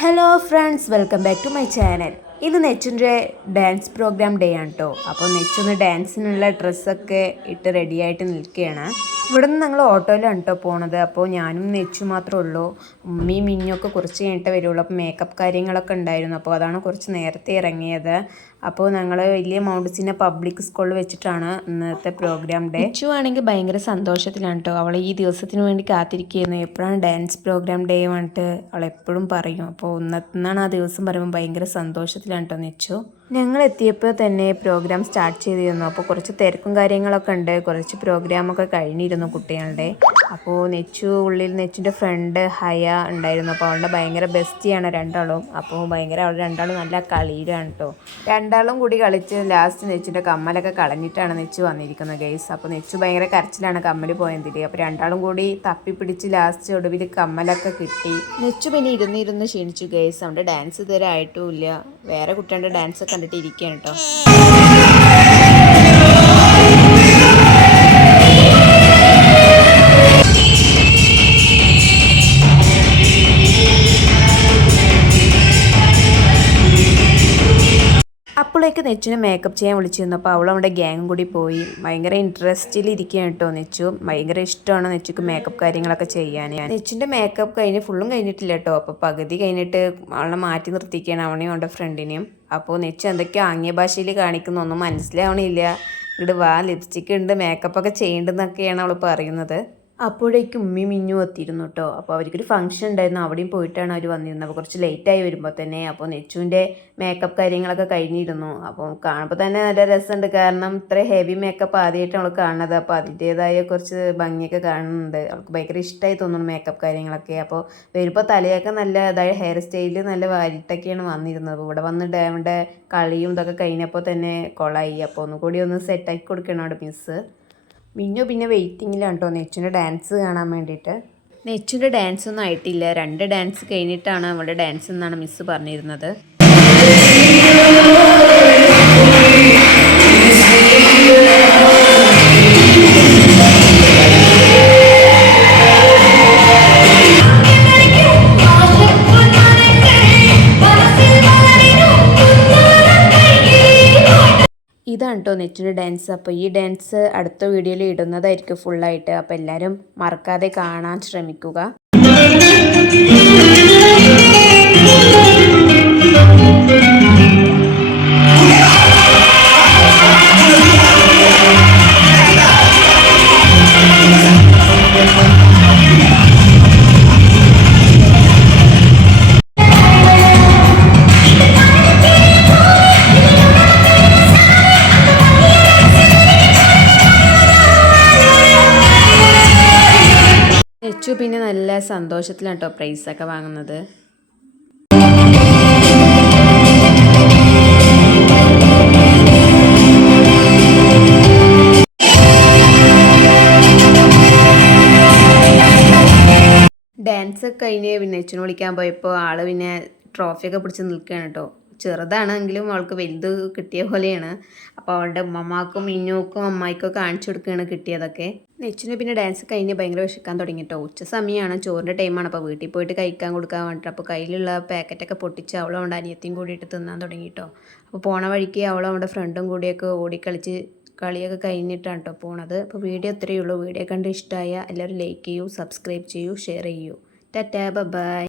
Hello friends, welcome back to my channel. ഇത് നെച്ചിൻ്റെ dance programme day ആണ് കേട്ടോ. അപ്പോൾ നെച്ചൊന്ന് ഡാൻസിനുള്ള ഡ്രസ്സൊക്കെ ഇട്ട് റെഡിയായിട്ട് നിൽക്കുകയാണ്. ഇവിടെ നിന്ന് ഞങ്ങൾ ഓട്ടോയിലാണ് കേട്ടോ പോണത്. അപ്പോൾ ഞാനും നെച്ചു മാത്രമേ ഉള്ളൂ. ഉമ്മയും മിഞ്ഞൊക്കെ കുറച്ച് കഴിഞ്ഞിട്ട് വരുള്ളൂ. അപ്പോൾ മേക്കപ്പ് കാര്യങ്ങളൊക്കെ ഉണ്ടായിരുന്നു. അപ്പോൾ അതാണ് കുറച്ച് നേരത്തെ ഇറങ്ങിയത്. അപ്പോൾ ഞങ്ങൾ വലിയ മൗണ്ട്സിനെ പബ്ലിക് സ്കൂളിൽ വെച്ചിട്ടാണ് ഇന്നത്തെ പ്രോഗ്രാം ഡേ. നെച്ചു ആണെങ്കിൽ ഭയങ്കര സന്തോഷത്തിലാണ് കേട്ടോ. അവൾ ഈ ദിവസത്തിന് വേണ്ടി കാത്തിരിക്കുകയായിരുന്നു. എപ്പോഴാണ് ഡാൻസ് പ്രോഗ്രാം ഡേ വന്നിട്ട് അവൾ എപ്പോഴും പറയും. അപ്പോൾ ഇന്നാണ് ആ ദിവസം പറയുമ്പോൾ ഭയങ്കര സന്തോഷത്തിലാണ് കേട്ടോ നെച്ചു. ഞങ്ങൾ എത്തിയപ്പോൾ തന്നെ പ്രോഗ്രാം സ്റ്റാർട്ട് ചെയ്തിരുന്നു. അപ്പോൾ കുറച്ച് തിരക്കും കാര്യങ്ങളൊക്കെ ഉണ്ട്. കുറച്ച് പ്രോഗ്രാമൊക്കെ കഴിഞ്ഞിരുന്നു കുട്ടികളുടെ. അപ്പോൾ നെച്ചിൻ്റെ ഫ്രണ്ട് ഹയ ഉണ്ടായിരുന്നു. അപ്പോൾ അവളുടെ ഭയങ്കര ബെസ്റ്റിയാണ് രണ്ടാളും. അപ്പോൾ ഭയങ്കര അവൾ രണ്ടാളും നല്ല കളിയിലാണ് കേട്ടോ. രണ്ടാളും കൂടി കളിച്ച് ലാസ്റ്റ് നെച്ചിൻ്റെ കമ്മലൊക്കെ കളഞ്ഞിട്ടാണ് നെച്ചു വന്നിരിക്കുന്നത് ഗൈസ്. അപ്പോൾ നെച്ചു ഭയങ്കര കരച്ചിലാണ് കമ്മൽ പോയതിൽ. അപ്പോൾ രണ്ടാളും കൂടി തപ്പിപ്പിടിച്ച് ലാസ്റ്റ് ഒടുവിൽ കമ്മലൊക്കെ കിട്ടി. നെച്ചു പിന്നെ ഇരുന്ന് ക്ഷീണിച്ചു ഗൈസ്. അവൻ്റെ ഡാൻസ് ഇതുവരെ ആയിട്ടുമില്ല. വേറെ കുട്ടികളുടെ ഡാൻസ് കണ്ടിട്ട് ഇരിക്കുകയാണ് കേട്ടോ. അപ്പോഴേക്ക് നെച്ചിനെ മേക്കപ്പ് ചെയ്യാൻ വിളിച്ചിരുന്നു. അപ്പോൾ അവൾ അവിടെ ഗ്യാങ്ങും കൂടി പോയി. ഭയങ്കര ഇരിക്കുകയാണ് കേട്ടോ നെച്ചു. ഭയങ്കര ഇഷ്ടമാണ് നെച്ചുക്ക് മേക്കപ്പ് കാര്യങ്ങളൊക്കെ ചെയ്യാൻ. നെച്ചിൻ്റെ മേക്കപ്പ് ഫുള്ളും കഴിഞ്ഞിട്ടില്ല കേട്ടോ. അപ്പോൾ പകുതി കഴിഞ്ഞിട്ട് അവളെ മാറ്റി നിർത്തിക്കുകയാണ്, അവനെയും അവൻ്റെ ഫ്രണ്ടിനെയും. അപ്പോൾ നെച്ചു എന്തൊക്കെയോ ആംഗ്യ ഭാഷയിൽ കാണിക്കുന്നു, ഒന്നും മനസ്സിലാവണില്ല. ഇവിടെ വാ, ലിപ്സ്റ്റിക്ക് ഉണ്ട്, മേക്കപ്പൊക്കെ ചെയ്യേണ്ടതെന്നൊക്കെയാണ് അവൾ പറയുന്നത്. അപ്പോഴേക്കും ഉമ്മയും മിഞ്ഞും എത്തിയിരുന്നു കേട്ടോ. അപ്പോൾ അവർക്കൊരു ഫംഗ്ഷൻ ഉണ്ടായിരുന്നു, അവിടെയും പോയിട്ടാണ് അവർ വന്നിരുന്നത്. അപ്പോൾ കുറച്ച് ലേറ്റായി വരുമ്പോൾ തന്നെ. അപ്പോൾ നെച്ചുവിൻ്റെ മേക്കപ്പ് കാര്യങ്ങളൊക്കെ കഴിഞ്ഞിരുന്നു. അപ്പോൾ കാണുമ്പോൾ തന്നെ നല്ല രസമുണ്ട്. കാരണം ഇത്ര ഹെവി മേക്കപ്പ് ആദ്യമായിട്ടാണ് അവൾ കാണുന്നത്. അപ്പോൾ അതിൻ്റേതായ കുറച്ച് ഭംഗിയൊക്കെ കാണുന്നുണ്ട്. അവൾക്ക് ഭയങ്കര ഇഷ്ടമായി തോന്നുന്നു മേക്കപ്പ് കാര്യങ്ങളൊക്കെ. അപ്പോൾ വരുമ്പോൾ തലയൊക്കെ നല്ല ഹെയർ സ്റ്റൈല് നല്ല വാരിട്ടൊക്കെയാണ് വന്നിരുന്നത്. അപ്പോൾ ഇവിടെ വന്നിട്ട് അവൻ്റെ കളിയും ഇതൊക്കെ കഴിഞ്ഞപ്പോൾ തന്നെ കൊളായി. അപ്പോൾ ഒന്നുകൂടി ഒന്ന് സെറ്റാക്കി കൊടുക്കണം അവിടെ മിസ്സ്. മിന്നു പിന്നെ വെയിറ്റിങ്ങിലാണ് കേട്ടോ നെച്ചിൻ്റെ ഡാൻസ് കാണാൻ വേണ്ടിയിട്ട്. നെച്ചിൻ്റെ ഡാൻസ് ഒന്നും ആയിട്ടില്ല. 2 ഡാൻസ് കഴിഞ്ഞിട്ടാണ് അവളുടെ ഡാൻസ് എന്നാണ് മിസ്സ് പറഞ്ഞിരുന്നത്. ഇതാണ് കേട്ടോ നെച്ചിൻ്റെ ഡാൻസ്. അപ്പോൾ ഈ ഡാൻസ് അടുത്ത വീഡിയോയിൽ ഇടുന്നതായിരിക്കും ഫുള്ളായിട്ട്. അപ്പോൾ എല്ലാവരും മറക്കാതെ കാണാൻ ശ്രമിക്കുക. നെച്ചു പിന്നെ നല്ല സന്തോഷത്തിലാണ് കേട്ടോ പ്രൈസൊക്കെ വാങ്ങുന്നത്. ഡാൻസ് കഴിഞ്ഞ് പിന്നെ നെച്ചിനെ വിളിക്കാൻ പോയപ്പോൾ ആൾ പിന്നെ ട്രോഫിയൊക്കെ പിടിച്ച് നിൽക്കുകയാണ് കേട്ടോ. ചെറുതാണെങ്കിലും അവൾക്ക് വലുത് കിട്ടിയ പോലെയാണ്. അപ്പോൾ അവളുടെ ഉമ്മമാക്കും മിന്നുക്കും അമ്മായിക്കും കാണിച്ചു കൊടുക്കുകയാണ് കിട്ടിയതൊക്കെ. നെച്ചിന് പിന്നെ ഡാൻസ് കഴിഞ്ഞ് ഭയങ്കര വിശക്കാൻ തുടങ്ങി കേട്ടോ. ഉച്ച സമയമാണ്, ചോറിൻ്റെ ടൈമാണ്. അപ്പോൾ വീട്ടിൽ പോയിട്ട് കഴിക്കാൻ കൊടുക്കാൻ വേണ്ടിയിട്ട് അപ്പോൾ കയ്യിലുള്ള പാക്കറ്റൊക്കെ പൊട്ടിച്ച് അവളും അവളുടെ അനിയത്തിയും കൂടിയിട്ട് തിന്നാൻ തുടങ്ങി കേട്ടോ. അപ്പോൾ പോണ വഴിക്ക് അവളും അവളുടെ ഫ്രണ്ടും കൂടിയൊക്കെ ഓടിക്കളിച്ച് കളിയൊക്കെ കഴിഞ്ഞിട്ടാണ് കേട്ടോ പോണത്. അപ്പോൾ വീഡിയോ ഇത്രയേ ഉള്ളൂ. വീഡിയോ കണ്ട് ഇഷ്ടമായ എല്ലാവരും ലൈക്ക് ചെയ്യൂ, സബ്സ്ക്രൈബ് ചെയ്യൂ, ഷെയർ ചെയ്യൂ. ടാറ്റാ, ബൈ.